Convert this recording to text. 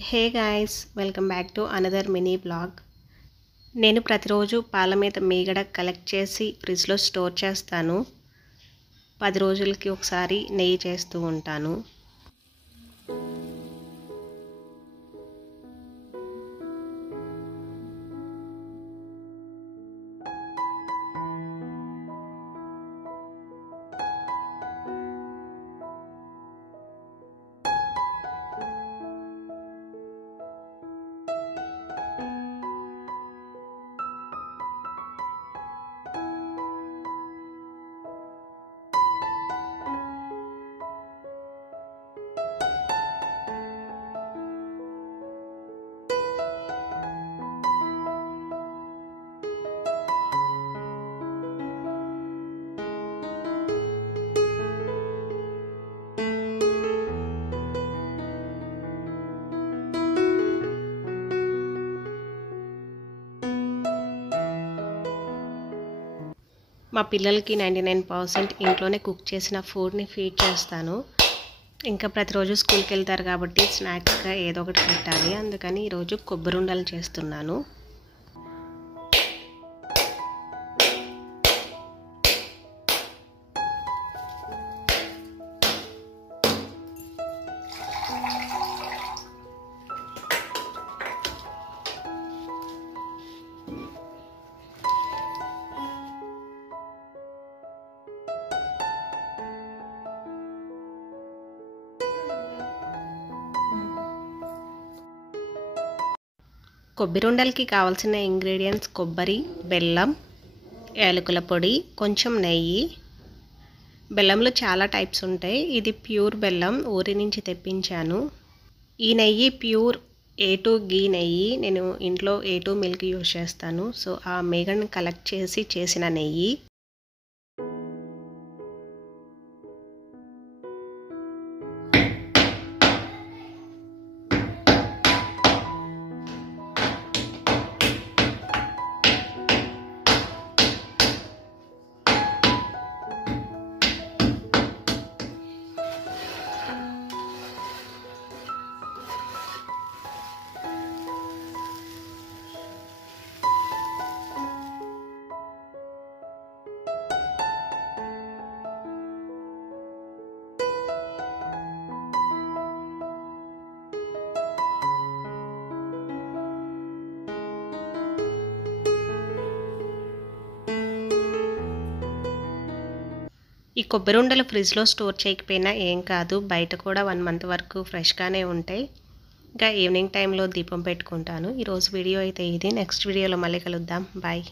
Hey guys, welcome back to another mini blog. నేను ప్రతిరోజు పాల మీద మీగడ కలెక్ట్ చేసి ఫ్రిడ్జ్లో స్టోర్ చేస్తాను. 10 రోజులకి ఒకసారి నెయ్యి చేస్తూ ఉంటాను. మా పిల్లలకి 99% ఇంట్లోనే కుక్ చేసిన ఫుడ్ని ఫీడ్ చేస్తాను. ఇంకా ప్రతిరోజు స్కూల్కి వెళ్తారు కాబట్టి స్నాక్స్గా ఏదో ఒకటి పెట్టాలి. అందుకని ఈరోజు కొబ్బరి ఉండలు చేస్తున్నాను. కొబ్బరి ఉండలకి కావాల్సిన ఇంగ్రీడియంట్స్ కొబ్బరి, బెల్లం, యాలకుల పొడి, కొంచెం నెయ్యి. బెల్లంలో చాలా టైప్స్ ఉంటాయి. ఇది ప్యూర్ బెల్లం, ఊరి నుంచి తెప్పించాను. ఈ నెయ్యి ప్యూర్ A2 గీ నెయ్యి. నేను ఇంట్లో A2 మిల్క్ యూజ్ చేస్తాను. సో ఆ మేగడని కలెక్ట్ చేసి చేసిన నెయ్యి. ఈ కొబ్బరి ఉండలు ఫ్రిడ్జ్లో స్టోర్ చేయకపోయినా ఏం కాదు, బయట కూడా 1 మంత్ వరకు ఫ్రెష్గానే ఉంటాయి. ఇంకా ఈవినింగ్ టైంలో దీపం పెట్టుకుంటాను. ఈరోజు వీడియో అయితే ఇది. నెక్స్ట్ వీడియోలో మళ్ళీ కలుద్దాం. బాయ్.